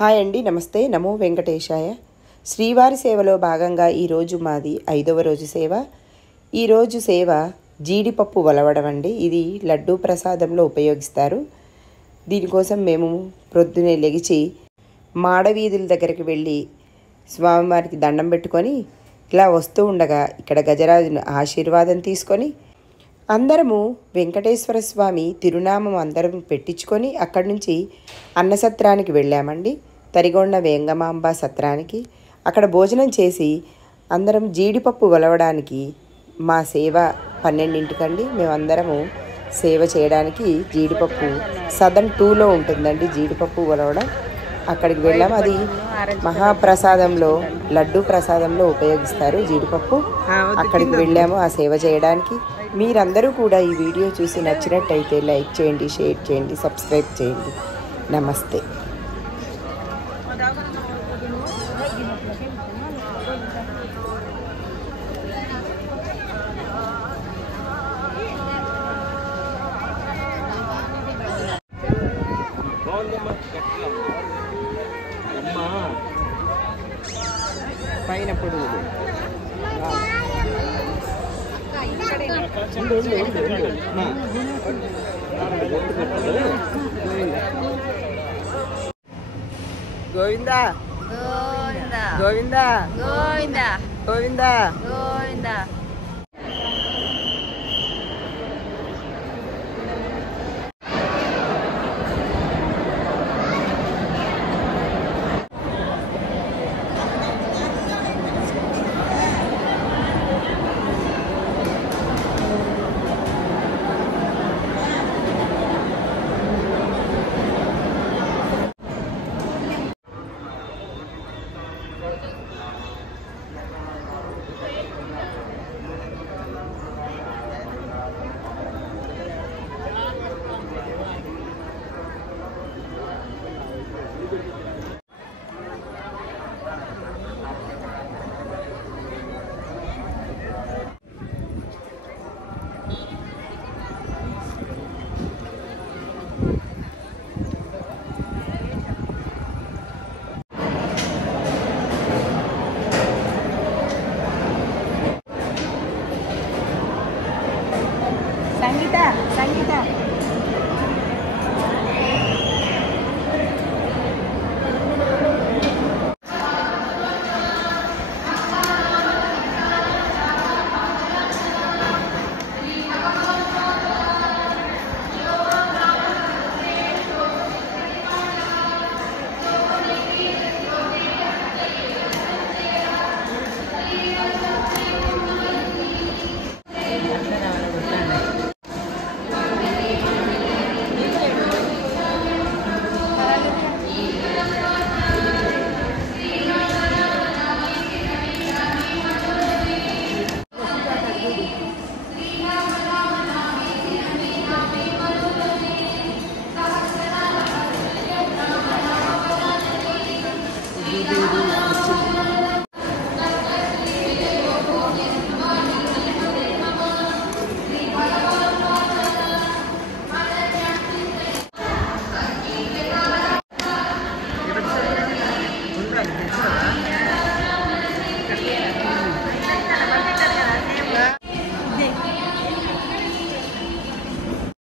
Hi అండి, నమస్తే. నమో వెంకటేశాయ. శ్రీవారి సేవలో భాగంగా ఈరోజు మాది 5వ రోజు సేవ. ఈరోజు సేవ జీడిపప్పు వలవడం అండి. ఇది లడ్డూ ప్రసాదంలో ఉపయోగిస్తారు. దీనికోసం మేము ప్రొద్దునే లెగిచి మాడవీధుల దగ్గరికి వెళ్ళి స్వామివారికి దండం పెట్టుకొని ఇలా వస్తూ ఉండగా ఇక్కడ గజరాజును ఆశీర్వాదం తీసుకొని అందరము వెంకటేశ్వర స్వామి తిరునామం అందరం పెట్టించుకొని అక్కడి నుంచి అన్నసత్రానికి వెళ్ళామండి. తరిగొండ వేంగమాంబ సత్రానికి. అక్కడ భోజనం చేసి అందరం జీడిపప్పు వలవడానికి మా సేవ 12ంటికండి. మేమందరము సేవ చేయడానికి జీడిపప్పు సదన్ 2లో ఉంటుందండి జీడిపప్పు వలవడం. అక్కడికి వెళ్ళాము. అది మహాప్రసాదంలో లడ్డూ ప్రసాదంలో ఉపయోగిస్తారు జీడిపప్పు. అక్కడికి వెళ్ళాము ఆ సేవ చేయడానికి. మీరందరూ కూడా ఈ వీడియో చూసి నచ్చినట్టయితే లైక్ చేయండి, షేర్ చేయండి, సబ్స్క్రైబ్ చేయండి. నమస్తే. పైన పొడుగు గోవిందా గోవిందా గోవిందా గోవిందా గోవిందా గోవిందా.